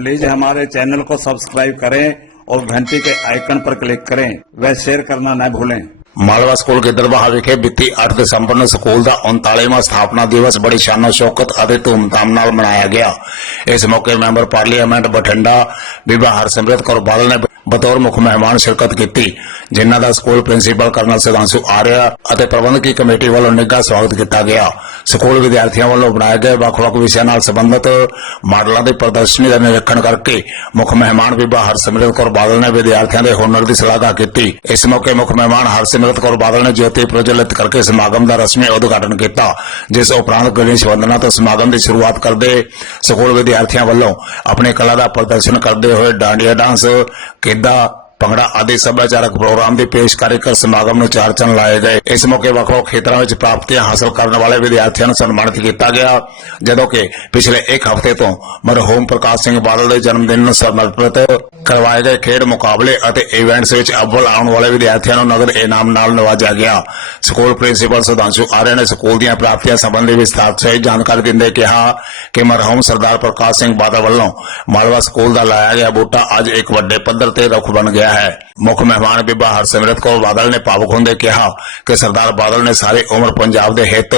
Please हमारे channel को subscribe करें और घंटी के आइकन पर क्लिक करें व शेयर करना न भूलें ਮਾਲਵਾ ਸਕੂਲ ਗਿੱਦੜਬਾਹਾ ਵਿਖੇ ਬੀਤੀ 8 ਦਸੰਬਰ ਨੂੰ ਸਕੂਲ ਦਾ 39ਵਾਂ ਸਥਾਪਨਾ ਦਿਵਸ ਬੜੀ ਸ਼ਾਨੋ ਸ਼ੌਕਤ ਅਤੇ ਧੂਮਧਾਮ ਨਾਲ ਮਨਾਇਆ ਗਿਆ ਇਸ ਮੌਕੇ ਮੈਂਬਰ ਪਾਰਲੀਮੈਂਟ ਬਠਿੰਡਾ ਬੀਬਾ ਹਰਸਿਮਰਤ ਕੌਰ ਬਾਦਲ ਨੇ ਬਤੌਰ ਮੁੱਖ ਮਹਿਮਾਨ ਸ਼ਿਰਕਤ ਕੀਤੀ, ਜਿਨ੍ਹਾਂ ਦਾ school principal colonel Sidhanshu Arya ਅਤੇ ਪ੍ਰਬੰਧਕੀ ਕਮੇਟੀ ਵੱਲੋਂ ਨਿੱਘਾ ਸਵਾਗਤ ਕੀਤਾ ਗਿਆ। ਸਕੂਲ ਵਿਦਿਆਰਥੀਆਂ ਵੱਲੋਂ ਬਣਾਏ ਗਏ ਵੱਖ-ਵੱਖ ਵਿਸ਼ਿਆਂ ਨਾਲ ਸੰਬੰਧਿਤ ਮਾਡਲਾਂ ਦੀ ਪ੍ਰਦਰਸ਼ਨੀ ਦਾ ਨਿਰੀਖਣ ਕਰਕੇ ਮੁੱਖ ਮਹਿਮਾਨ ਬੀਬਾ ਹਰਸਿਮਰਤ ਕੌਰ ਬਾਦਲ ਨੇ ਵਿਦਿਆਰਥੀਆਂ ਦੇ ਹੁਨਰ ਦੀ ਸ਼ਲਾਘਾ ਕੀਤੀ। ਇਸ ਮੌਕੇ ਮੁੱਖ ਮਹਿਮਾਨ ਹਰਸਿਮਰਤ ਕੌਰ ਬਾਦਲ ਨੇ ਜੋਤੀ ਪ੍ਰਜਵਲਿਤ ਕਰਕੇ ਸਮਾਗਮ ਦਾ ਰਸਮੀ ਉਦਘਾਟਨ ਕੀਤਾ, ਜਿਸ ਉਪਰੰਤ ਗਣੇਸ਼ ਵੰਦਨਾ ਤੋਂ ਸਮਾਗਮ ਦੀ ਸ਼ੁਰੂਆਤ ਕਰਦੇ ਸਕੂਲ ਵਿਦਿਆਰਥੀਆਂ ਵੱਲੋਂ ਆਪਣੀ ਕਲਾ ਦਾ ਪ੍ਰਦਰਸ਼ਨ ਕਰਦੇ ਹੋਏ ਡਾਂਡੀਆ ਡਾਂਸ एकदा ਭੰਗੜਾ ਆਦਿ ਸੱਭਿਆਚਾਰਕ ਪ੍ਰੋਗਰਾਮ ਦੀ ਪੇਸ਼ਕਾਰੀ ਕਰ ਸਮਾਗਮ ਨੂੰ ਚਾਰ ਚੰਨ ਲਾਏ ਗਏ। ਇਸ ਮੌਕੇ ਵੱਖ-ਵੱਖ ਖੇਤਰਾਂ ਵਿੱਚ ਪ੍ਰਾਪਤੀਆਂ ਹਾਸਲ ਕਰਨ ਵਾਲੇ ਵਿਦਿਆਰਥੀਆਂ ਨੂੰ ਸਨਮਾਨਿਤ ਕੀਤਾ ਗਿਆ। ਜਦੋਂ ਕਿ ਪਿਛਲੇ ਇੱਕ ਹਫ਼ਤੇ ਤੋਂ ਮਰਹੂਮ ਪ੍ਰਕਾਸ਼ ਸਿੰਘ ਬਾਦਲ ਦੇ ਜਨਮ ਦਿਨ ਨੂੰ ਸਮਰਪਿਤ ਕਰਵਾਏ ਗਏ ਖੇਡ ਮੁਕਾਬਲੇ ਅਤੇ ਇਵੈਂਟਸ ਵਿੱਚ ਅਵਲ ਆਉਣ ਵਾਲੇ ਵਿਦਿਆਰਥੀਆਂ ਨੂੰ ਨਗਦ ਇਨਾਮ ਨਾਲ ਨਵਾਜਿਆ ਗਿਆ। ਸਕੂਲ ਪ੍ਰਿੰਸੀਪਲ ਸੁਧਾਂਸ਼ੂ ਆਰਿਆ ਨੇ ਸਕੂਲ ਦੀਆਂ ਪ੍ਰਾਪਤੀਆਂ ਸੰਬੰਧੀ ਵਿਸਥਾਰ ਸਹਿਤ ਜਾਣਕਾਰੀ ਦਿੰਦੇ ਕਿਹਾ ਕਿ ਮਰਹੂਮ ਸਰਦਾਰ ਪ੍ਰਕਾਸ਼ ਸਿੰਘ ਬਾਦਲ ਵੱਲੋਂ ਮਾਲਵਾ ਸਕੂਲ ਦਾ ਲਾਇਆ ਗਿਆ ਬੂਟਾ ਅੱਜ ਇੱਕ ਵੱਡੇ ਪੱਧਰ ਤੇ ਰੁੱਖ ਬਣ ਗਿਆ ਹੈ। ਮੁੱਖ ਮਹਿਮਾਨ ਬੀਬਾ ਹਰਸਿਮਰਤ ਕੌਰ ਬਾਦਲ ਨੇ ਭਾਵੁਕ ਹੁੰਦੇ ਕਿਹਾ ਕਿ ਸਰਦਾਰ ਬਾਦਲ ਨੇ ਸਾਰੀ ਉਮਰ ਪੰਜਾਬ ਦੇ ਹਿੱਤ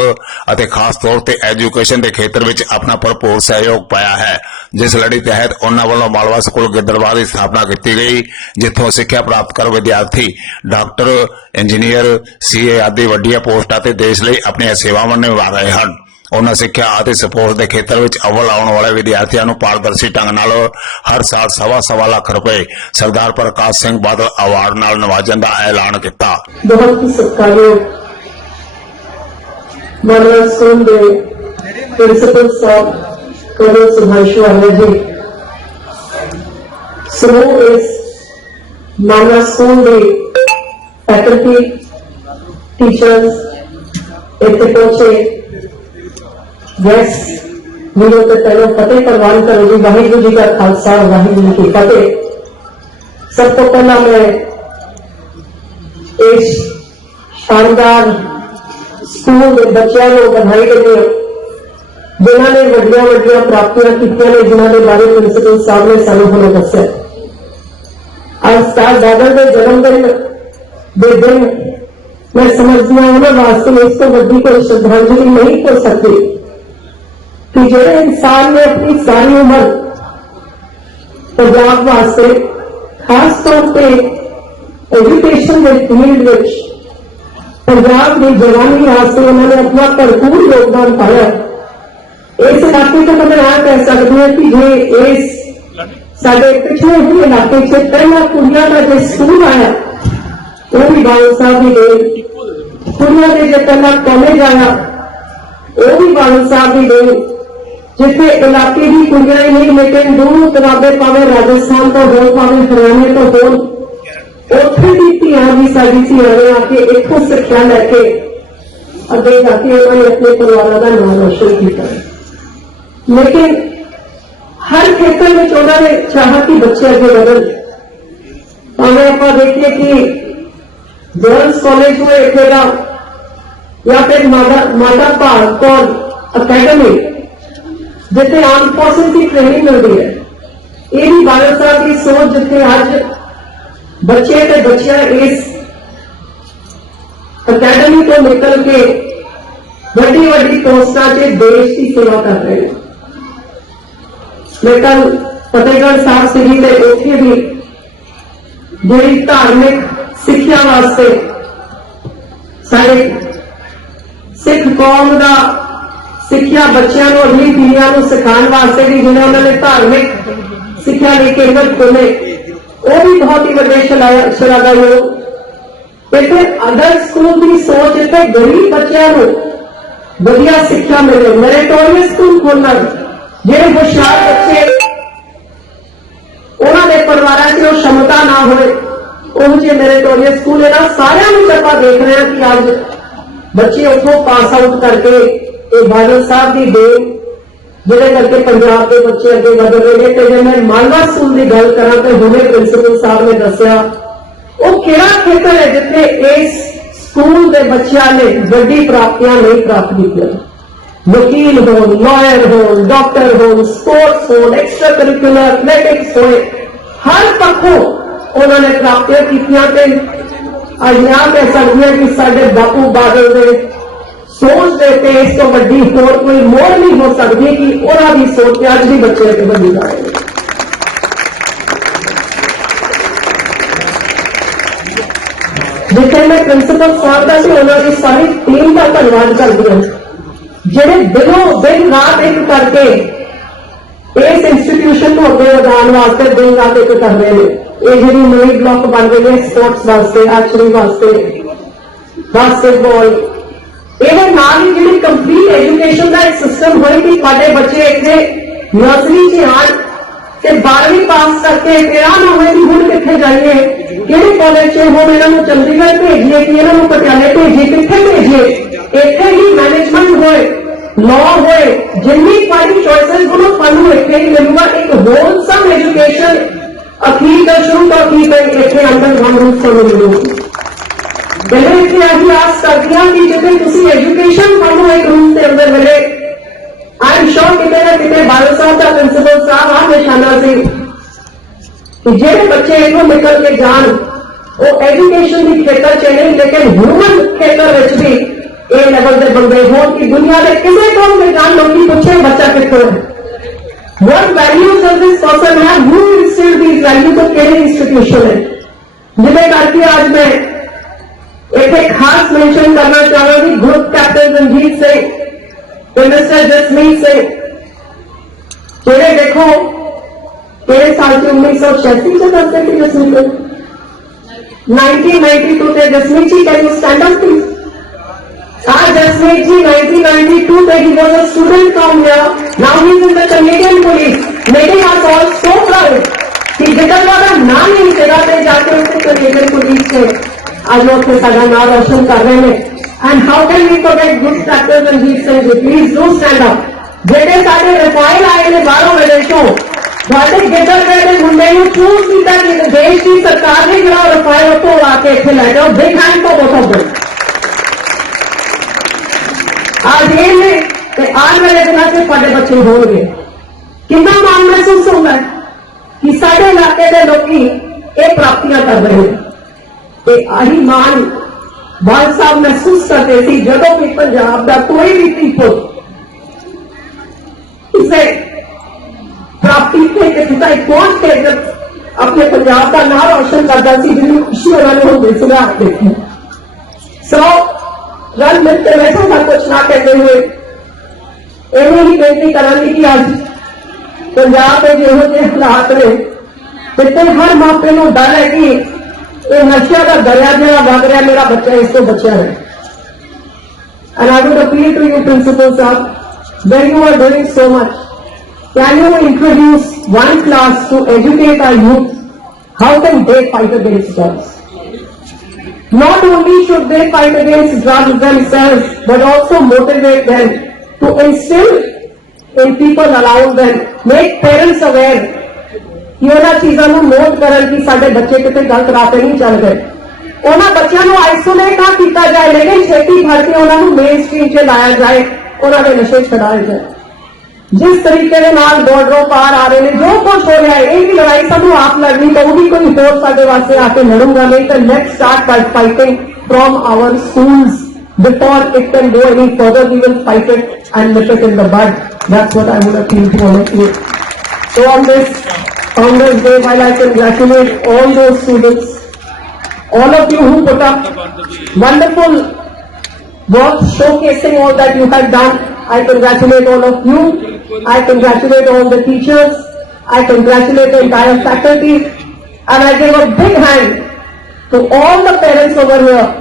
ਅਤੇ ਖਾਸ ਤੌਰ ਤੇ ਐਜੂਕੇਸ਼ਨ ਦੇ ਖੇਤਰ ਵਿੱਚ ਆਪਣਾ ਭਰਪੂਰ ਸਹਿਯੋਗ ਪਾਇਆ ਹੈ। ਜਿਸ ਲੜੀ ਤਹਿਤ ਉਹਨਾਂ ਵੱਲੋਂ ਮਾਲਵਾ ਸਕੂਲ ਗਿੱਦੜਵਾ ਦੀ ਸਥਾਪਨਾ ਕੀਤੀ ਗਈ, ਜਿੱਥੋਂ ਸਿੱਖਿਆ ਪ੍ਰਾਪਤ ਕਰ ਵਿਦਿਆਰਥੀ ਡਾਕਟਰ, ਇੰਜੀਨੀਅਰ, ਸੀਏ ਆਦਿ ਵੱਡੀਆਂ ਪੋਸਟਾਂ ਤੇ ਦੇਸ਼ ਲਈ ਆਪਣੀਆਂ ਸੇਵਾਵਾਂ ਨਿਭਾ ਰਹੇ ਹਨ। ਉਹਨਾਂ ਸਿੱਖਿਆ ਅਤੇ ਸਪੋਰਟ ਦੇ ਖੇਤਰ ਵਿੱਚ ਅਵਲ ਆਉਣ ਵਾਲੇ ਵਿਦਿਆਰਥੀਆਂ ਨੂੰ ਪਾਰਦਰਸ਼ੀ ਢੰਗ ਨਾਲ ਹਰ ਸਾਲ ਸਵਾ ਸਵਾ ਲੱਖ ਰੁਪਏ ਸਰਦਾਰ ਪ੍ਰਕਾਸ਼ ਸਿੰਘ ਬਾਦਲ ਅਵਾਰਡ ਨਾਲ ਨਵਾਜਣ ਦਾ ਐਲਾਨ ਕੀਤਾ। ਬਹੁਤ ਹੀ ਸਤਿਕਾਰਯੋਗ ਮਾਨਵ ਸਕੂਲ ਦੇ ਪ੍ਰਿੰਸੀਪਲ ਸਾਹਿਬ ਕਰਨਲ ਸੁਭਾਸ਼ੂ ਆਲੇ ਜੀ ਸਮੂਹ ਇਸ ਮਾਨਵ ਸਕੂਲ ਦੇ ਫੈਕਲਟੀ ਟੀਚਰਸ ਇੱਥੇ ਪਹੁੰਚੇ। गैस मिलो के पहले फतेह प्रवान करो जी वाहिगुरु जी का खालसा वाहिगुरु की फतेह? सब तो पहला मैं। इस शानदार स्कूल के बच्चों को बधाई देनी है जिन्होंने वड्डिया वड्डिया प्राप्तियाँ की ने जिन्होंने बारे प्रिंसिपल साहब ने सानू हमें दसिया आज साल दादर के तो जन्मदिन के दिन, मैं समझती हूँ उन्होंने वास्तव में इससे वही कोई श्रद्धांजलि नहीं कर सकती। ਸ਼ਰਧਾਂਜਲੀ ਨਹੀਂ ਹੋ ਸਕਦੀ ਕਿ ਜਿਹੜੇ ਇਨਸਾਨ ਨੇ ਆਪਣੀ ਸਾਰੀ ਉਮਰ ਪੰਜਾਬ ਵਾਸਤੇ ਖਾਸ ਤੌਰ ਤੇ ਐਜੂਕੇਸ਼ਨ ਦੇ ਫੀਲਡ ਵਿੱਚ ਪੰਜਾਬ ਦੀ ਜਵਾਨੀ ਵਾਸਤੇ ਉਹਨਾਂ ਨੇ ਆਪਣਾ ਭਰਪੂਰ ਯੋਗਦਾਨ ਪਾਇਆ ਇਸ ਇਲਾਕੇ ਤੋਂ ਮੈਂ ਇਹ ਕਹਿ ਸਕਦੀ ਹਾਂ ਕਿ ਜੇ ਇਸ ਸਾਡੇ ਪਿਛਲੇ ਹੀ ਇਲਾਕੇ 'ਚ ਪਹਿਲਾ ਕੁੜੀਆਂ ਦਾ ਜੇ ਸਕੂਲ ਆਇਆ ਉਹ ਵੀ ਬਾਦਲ ਸਾਹਿਬ ਦੀ ਦੇਣ ਕੁੜੀਆਂ ਦੇ ਜੇ ਪਹਿਲਾ ਕਾਲਜ ਆਇਆ ਉਹ ਵੀ ਬਾਦਲ ਸਾਹਿਬ ਦੀ ਦੇਣ जिससे इलाके की खुशियाँ ही लेकिन दूर दराबे पावे राजस्थान तो हो पावे हरियाणा तो हो भी सारी धियाँ ने आके सिक्ख्या लैके अगे जाके उन्होंने अपने परिवार का नाम रोशन किया लेकिन हर खेत्र में उन्होंने चाह कि बच्चे अगे बढ़न। भावे आप देखिए कि गर्ल्स कॉलेज में इतने का या फिर माता भारत कौर अकेडमी ਫਿਰ ਮਾਤਾ ਮਾਤਾ ਭਾਰਤ ਕੌਰ ਅਕੈਡਮੀ ਜਿੱਥੇ ਆਮ ਫੋਰਸਿਸ ਦੀ ਟ੍ਰੇਨਿੰਗ ਮਿਲਦੀ ਹੈ ਇਹ ਵੀ ਬਾਦਲ ਸਾਹਿਬ ਦੀ ਸੋਚ ਜਿੱਥੇ ਅੱਜ ਬੱਚੇ ਤੇ ਬੱਚੀਆਂ ਇਸ ਅਕੈਡਮੀ ਤੋਂ ਨਿਕਲ ਕੇ ਵੱਡੀ ਵੱਡੀ ਪੋਸਟਾਂ ਤੇ ਦੇਸ਼ ਦੀ ਸੇਵਾ ਕਰ ਰਹੇ ਨੇ ਮੈਂ ਕੱਲ ਫਤਿਹਗੜ੍ਹ ਸਾਹਿਬ ਸਿਟੀ ਤੇ ਉੱਥੇ ਵੀ ਜਿਹੜੀ ਧਾਰਮਿਕ ਸਿੱਖਿਆ ਵਾਸਤੇ ਸਾਡੇ ਸਿੱਖ ਕੌਮ ਦਾ ਸਿੱਖਿਆ ਬੱਚਿਆਂ ਨੂੰ ਅਗਲੀ ਪੀੜ੍ਹੀਆਂ ਨੂੰ ਸਿਖਾਉਣ ਵਾਸਤੇ ਵੀ ਜਿਹੜਾ ਉਹਨਾਂ ਨੇ ਧਾਰਮਿਕ ਸਿੱਖਿਆ ਦੇ ਕੇਂਦਰ ਖੋਲੇ ਉਹ ਵੀ ਬਹੁਤ ਹੀ ਵੱਡੇ ਸ਼ਲਾ- ਸ਼ਲਾਘਾਯੋਗ ਇੱਥੇ ਅਦਰ ਸਕੂਲ ਦੀ ਸੋਚ ਇੱਥੇ ਗਰੀਬ ਬੱਚਿਆਂ ਨੂੰ ਵਧੀਆ ਸਿੱਖਿਆ ਮਿਲੇ ਮੈਰਿਟੋਰੀਅਸ ਸਕੂਲ ਖੋਲ੍ਹਣਾ ਜਿਹੜੇ ਹੁਸ਼ਿਆਰ ਬੱਚੇ ਉਹਨਾਂ ਦੇ ਪਰਿਵਾਰਾਂ 'ਚ ਉਹ ਸ਼ਮਤਾ ਨਾ ਹੋਵੇ ਉਹ ਜਿਹੇ ਮੈਰਿਟੋਰੀਅਸ ਸਕੂਲ ਇਹਨਾਂ ਸਾਰਿਆਂ ਨੂੰ ਜੇ ਆਪਾਂ ਦੇਖ ਰਹੇ ਹਾਂ ਕਿ ਅੱਜ ਬੱਚੇ ਉੱਥੋਂ ਪਾਸ ਆਊਟ ਕਰਕੇ ਇਹ ਬਾਦਲ ਸਾਹਿਬ ਦੀ ਦੇਣ ਜਿਹਦੇ ਕਰਕੇ ਪੰਜਾਬ ਦੇ ਬੱਚੇ ਅੱਗੇ ਵਧ ਰਹੇ ਨੇ ਤੇ ਜੇ ਮੈਂ ਮਾਲਵਾ ਸਕੂਲ ਦੀ ਗੱਲ ਕਰਾਂ ਤੇ ਹੁਣੇ ਪ੍ਰਿੰਸੀਪਲ ਸਾਹਿਬ ਨੇ ਦੱਸਿਆ ਉਹ ਕਿਹੜਾ ਖੇਤਰ ਹੈ ਜਿੱਥੇ ਇਸ ਸਕੂਲ ਦੇ ਬੱਚਿਆਂ ਨੇ ਵੱਡੀ ਪ੍ਰਾਪਤੀਆਂ ਨਹੀਂ ਪ੍ਰਾਪਤ ਕੀਤੀਆਂ ਵਕੀਲ ਹੋਣ ਲਾਇਰ ਹੋਣ ਡਾਕਟਰ ਹੋਣ ਸਪੋਰਟਸ ਹੋਣ ਐਕਸਟਰਾ ਕਰਿਕੂਲਰ ਐਥਲੈਟਿਕਸ ਹੋਏ ਹਰ ਪੱਖੋਂ ਉਹਨਾਂ ਨੇ ਪ੍ਰਾਪਤੀਆਂ ਕੀਤੀਆਂ ਤੇ ਅੱਜ ਮੈਂ ਕਹਿ ਸਕਦੀ ਹਾਂ ਕਿ ਸਾਡੇ ਬਾਪੂ ਬਾਦਲ ਦੇ ਸੋਚ ਦੇ ਤੇ ਇਸ ਤੋਂ ਵੱਡੀ ਹੋਰ ਕੋਈ ਮੋੜ ਨਹੀਂ ਹੋ ਸਕਦੀ ਕਿ ਉਹਨਾਂ ਦੀ ਸੋਚ ਤੇ ਅੱਜ ਵੀ ਬੱਚੇ ਅੱਗੇ ਵਧੀ ਜਾ ਰਹੇ ਨੇ ਜਿੱਥੇ ਮੈਂ ਪ੍ਰਿੰਸੀਪਲ ਸਾਹਿਬ ਦਾ ਤੇ ਉਹਨਾਂ ਦੀ ਸਾਰੀ ਟੀਮ ਦਾ ਧੰਨਵਾਦ ਕਰਦੀ ਹਾਂ ਜਿਹੜੇ ਦਿਨੋਂ ਦਿਨ ਰਾਤ ਇੱਕ ਕਰਕੇ ਇਸ ਇੰਸਟੀਟਿਊਸ਼ਨ ਨੂੰ ਅੱਗੇ ਵਧਾਉਣ ਵਾਸਤੇ ਦਿਨ ਰਾਤ ਇੱਕ ਕਰ ਰਹੇ ਨੇ ਇਹ ਜਿਹੜੀ ਨਵੀਂ ਬਲਾਕ ਬਣ ਰਹੀ ਹੈ ਸਪੋਰਟਸ ਵਾਸਤੇ ਆਰਚਰੀ ਵਾਸਤੇ ਬਾਸਕਟਬਾਲ ਇਹਦੇ ਨਾਲ ਹੀ ਜਿਹੜੀ ਕੰਪਲੀਟ ਐਜੂਕੇਸ਼ਨ ਦਾ ਇੱਕ ਸਿਸਟਮ ਹੋਏ ਕਿ ਸਾਡੇ ਬੱਚੇ ਇੱਥੇ ਨਰਸਰੀ 'ਚ ਆਣ ਤੇ 12ਵੀਂ ਪਾਸ ਕਰਕੇ ਇਤਿਹਾਨ ਹੋਵੇ ਕਿ ਹੁਣ ਕਿੱਥੇ ਜਾਈਏ ਕਿਹੜੇ ਕਾਲਜ 'ਚ ਹੁਣ ਇਹਨਾਂ ਨੂੰ ਚੰਡੀਗੜ੍ਹ ਭੇਜੀਏ ਕਿ ਇਹਨਾਂ ਨੂੰ ਪਟਿਆਲੇ ਭੇਜੀਏ ਕਿੱਥੇ ਭੇਜੀਏ ਇੱਥੇ ਹੀ ਮੈਨੇਜਮੈਂਟ ਹੋਏ ਲਾਅ ਹੋਏ ਜਿੰਨੀ ਸਾਰੀ ਚੋਇਸਸ ਨੂੰ ਸਾਨੂੰ ਇੱਥੇ ਹੀ ਮਿਲੂਗਾ ਇੱਕ ਹੋਲਸਮ ਐਜੂਕੇਸ਼ਨ ਅਖੀਰ ਤੋਂ ਸ਼ੁਰੂ ਤੋਂ ਅਖੀਰ ਤੱਕ ਇੱਥੇ ਅੰਦਰ ਸਾਨੂੰ ਸਾਨੂੰ ਮਿਲੂਗੀ ਮੈਨੂੰ ਇੱਥੇ ਆਹੀ ਆਸ ਕਰਦੀ ਹਾਂ ਕਿ ਜਿੱਥੇ ਤੁਸੀਂ ਐਜੂਕੇਸ਼ਨ ਤੁਹਾਨੂੰ ਇੱਕ ਰੂਮ ਦੇ ਅੰਦਰ ਮਿਲੇ ਆਈ ਸ਼ੋਰ ਕਿਤੇ ਨਾ ਕਿਤੇ ਬਾਦਲ ਸਾਹਿਬ ਦਾ ਪ੍ਰਿੰਸੀਪਲ ਸਾਹਿਬ ਆ ਨਿਸ਼ਾਨਾ ਸੀ ਕਿ ਜਿਹੜੇ ਬੱਚੇ ਇੱਥੋਂ ਨਿਕਲ ਕੇ ਜਾਣ ਉਹ ਐਜੂਕੇਸ਼ਨ ਦੀ ਖੇਤਰ ਚ ਨਹੀਂ ਲੇਕਿਨ ਹਿਊਮਨ ਖੇਤਰ ਵਿੱਚ ਵੀ ਇਹ ਲੈਵਲ ਦੇ ਬੰਦੇ ਹੋਣ ਕਿ ਦੁਨੀਆ ਦੇ ਕਿਸੇ ਕੋਲ ਵੀ ਜਾਣ ਲੋਕੀ ਪੁੱਛੇ ਬੱਚਾ ਕਿੱਥੋਂ ਹੈ what values does this person have who instilled these values of ਕਿਹੜੀ institution ਹੈ ਜਿਹਦੇ येथे खास मेंशन करना चाहूँगी group captain Ranjit Singh minister Jasmeet Singh तेरे देखो तेरे साल की उन्नीस सौ छत्तीस से दस थे जसमी को। नाइनटीन नाइनटी टू थे Jasmeet ji can you stand up please आज Jasmeet ji nineteen ninety two थे he was a student from here now he is in the Canadian police मेरे अस सॉल्व सो प्राउड कि जितना ज़्यादा नाम नहीं जगह पे जाके उनको कैनेडियन पुलिस से आज वो अपने सारा नाम रोशन कर रहे हैं and how can we forget good doctor Ranjit Singh ji please do stand up ਜਿਹੜੇ ਸਾਡੇ ਰਫਾਇਲ ਆਏ ਨੇ ਬਾਹਰੋਂ ਵਿਦੇਸ਼ੋਂ ਤੁਹਾਡੇ ਗਿੱਦੜ ਦੇ ਮੁੰਡੇ ਨੂੰ ਚੂਜ਼ ਕੀਤਾ ਕਿ ਦੇਸ਼ ਦੀ ਸਰਕਾਰ ਨੇ ਜਿਹੜਾ ਰਫਾਇਲ ਉੱਥੋਂ ਆ ਕੇ ਇੱਥੇ ਲੈ ਜਾਓ ਬਿਗ ਹੈਂਡ ਤੋਂ ਬੋਥ ਆਫ them आज ये ने ਤੇ ਆਉਣ ਵਾਲੇ ਦਿਨਾਂ 'ਚ ਸਾਡੇ ਬੱਚੇ ਹੋਣਗੇ ਕਿੰਨਾ ਮਾਣ ਮਹਿਸੂਸ ਹੁੰਦਾ ਹੈ ਕਿ ਸਾਡੇ ਇਲਾਕੇ ਦੇ ਲੋਕੀ ਇਹ ਪ੍ਰਾਪਤੀਆਂ ਕਰ ਰਹੇ ਨੇ ਤੇ ਆਹੀ ਮਾਣ ਬਾਲ ਸਾਹਿਬ ਮਹਿਸੂਸ ਕਰਦੇ ਸੀ ਜਦੋਂ ਵੀ ਪੰਜਾਬ ਦਾ ਕੋਈ ਵੀ ਪੀਪਲ ਇਸੇ ਪ੍ਰਾਪਤੀ ਤੇ ਕਿਸੇ ਦਾ ਇੱਕ ਪਹੁੰਚ ਕੇ ਜਦ ਆਪਣੇ ਪੰਜਾਬ ਦਾ ਨਾਮ ਰੌਸ਼ਨ ਕਰਦਾ ਸੀ ਜਿਹਨੂੰ ਖੁਸ਼ੀ ਉਹਨਾਂ ਨੂੰ ਹੁੰਦੀ ਸੀ ਰਾਤ ਦੇਖੀ ਸੋ ਰਲ ਮਿਲ ਕੇ ਵੈਸਾ ਸਭ ਕੁਝ ਨਾ ਕਹਿੰਦੇ ਹੋਏ ਇਹਨੂੰ ਹੀ ਬੇਨਤੀ ਕਰਾਂਗੀ ਕਿ ਅੱਜ ਪੰਜਾਬ ਦੇ ਜਿਹੋ ਜਿਹੇ ਹਾਲਾਤ ਨੇ ਜਿੱਥੇ ਹਰ ਮਾਪੇ ਨੂੰ ਡਰ ਹੈ ਕਿ नशिया का दरिया जरा बग रहा मेरा बच्चा इसको बच्चा है। And I would appeal to you principal साहब when you are doing so much can you introduce one class to educate our youth how can they fight against drugs not only should they fight against drugs themselves but also motivate them to instil in people aloud them make parents aware ਕਿ ਉਹਨਾਂ ਚੀਜ਼ਾਂ ਨੂੰ note ਕਰਨ ਕਿ ਸਾਡੇ ਬੱਚੇ ਕਿਤੇ ਗਲਤ ਰਾਹ ਤੇ ਨਹੀਂ ਚੱਲ ਗਏ ਉਹਨਾਂ ਬੱਚਿਆਂ ਨੂੰ ਆਈਸੋਲੇਟ ਨਾ ਕੀਤਾ ਜਾਏ ਲੇਕਿਨ ਛੇਤੀ ਫੜ ਕੇ ਉਹਨਾਂ ਨੂੰ ਮੇਨ ਸਟ੍ਰੀਮ 'ਚ ਲਾਇਆ ਜਾਏ ਉਹਨਾਂ ਦੇ ਨਸ਼ੇ ਛਡਾਏ ਜਾਏ ਜਿਸ ਤਰੀਕੇ ਦੇ ਨਾਲ ਬਾਰਡਰੋਂ ਪਾਰ ਆ ਰਹੇ ਨੇ ਜੋ ਕੁਝ ਹੋ ਰਿਹਾ ਹੈ ਇਹ ਵੀ ਲੜਾਈ ਸਾਨੂੰ ਆਪ ਲੜਨੀ ਪਊਗੀ ਕੋਈ ਹੋਰ ਸਾਡੇ ਵਾਸਤੇ ਆ ਕੇ ਲੜੂਗਾ ਨਹੀਂ ਤਾਂ let's start by fighting from our schools before it can go any further we will fight it and nip it in the bud that's what i would appeal to all So on this, on this day, while I congratulate all those students, all of you who put up wonderful work showcasing all that you have done, I congratulate all of you. I congratulate all the teachers. I congratulate the entire faculty. And I give a big hand to all the parents over here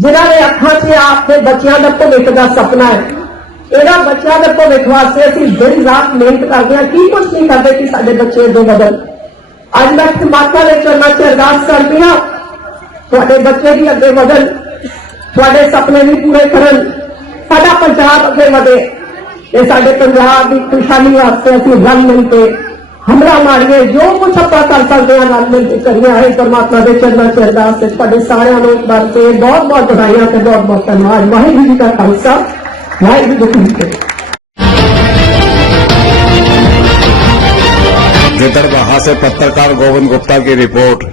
जिन्होंने अखा से आपके बच्चों तक देखने सपना है ਇਹਦਾ ਬੱਚਿਆਂ ਦੇ ਭਵਿੱਖ ਵਾਸਤੇ ਅਸੀਂ ਦਿਨ ਰਾਤ ਮਿਹਨਤ ਕਰਦੇ ਹਾਂ ਕੀ ਕੁਛ ਨਹੀਂ ਕਰਦੇ ਕਿ ਸਾਡੇ ਬੱਚੇ ਅੱਗੇ ਵਧਣ ਅੱਜ ਮੈਂ ਮਾਤਾ ਦੇ ਚਰਨਾਂ 'ਚ ਅਰਦਾਸ ਕਰਦੀ ਹਾਂ ਤੁਹਾਡੇ ਬੱਚੇ ਵੀ ਅੱਗੇ ਵਧਣ ਤੁਹਾਡੇ ਸੁਪਨੇ ਵੀ ਪੂਰੇ ਕਰਨ ਸਾਡਾ ਪੰਜਾਬ ਅੱਗੇ ਵਧੇ ਤੇ ਸਾਡੇ ਪੰਜਾਬ ਦੀ ਖੁਸ਼ਹਾਲੀ ਵਾਸਤੇ ਅਸੀਂ ਰਲ ਮਿਲ ਕੇ ਹਮਲਾ ਮਾਰੀਏ ਜੋ ਕੁਝ ਆਪਾਂ ਕਰ ਸਕਦੇ ਹਾਂ ਰਲ ਮਿਲ ਕੇ ਕਰੀਏ ਹੈ ਪਰਮਾਤਮਾ ਦੇ ਚਰਨਾਂ 'ਚ ਅਰਦਾਸ ਹੈ ਤੁਹਾਡੇ ਸਾਰਿਆਂ ਨੂੰ ਇੱਕ ਵਾਰ ਤੇ ਬਹੁਤ ਬਹੁਤ ਵਧਾਈਆਂ ਤੇ ਬਹੁਤ ਬਹੁਤ ਧੰਨਵਾਦ ਵਾਹਿਗੁਰੂ ਜੀ ਕਾ ਖਾਲਸਾ Why विदर्भ से पत्रकार गोविंद गुप्ता की रिपोर्ट।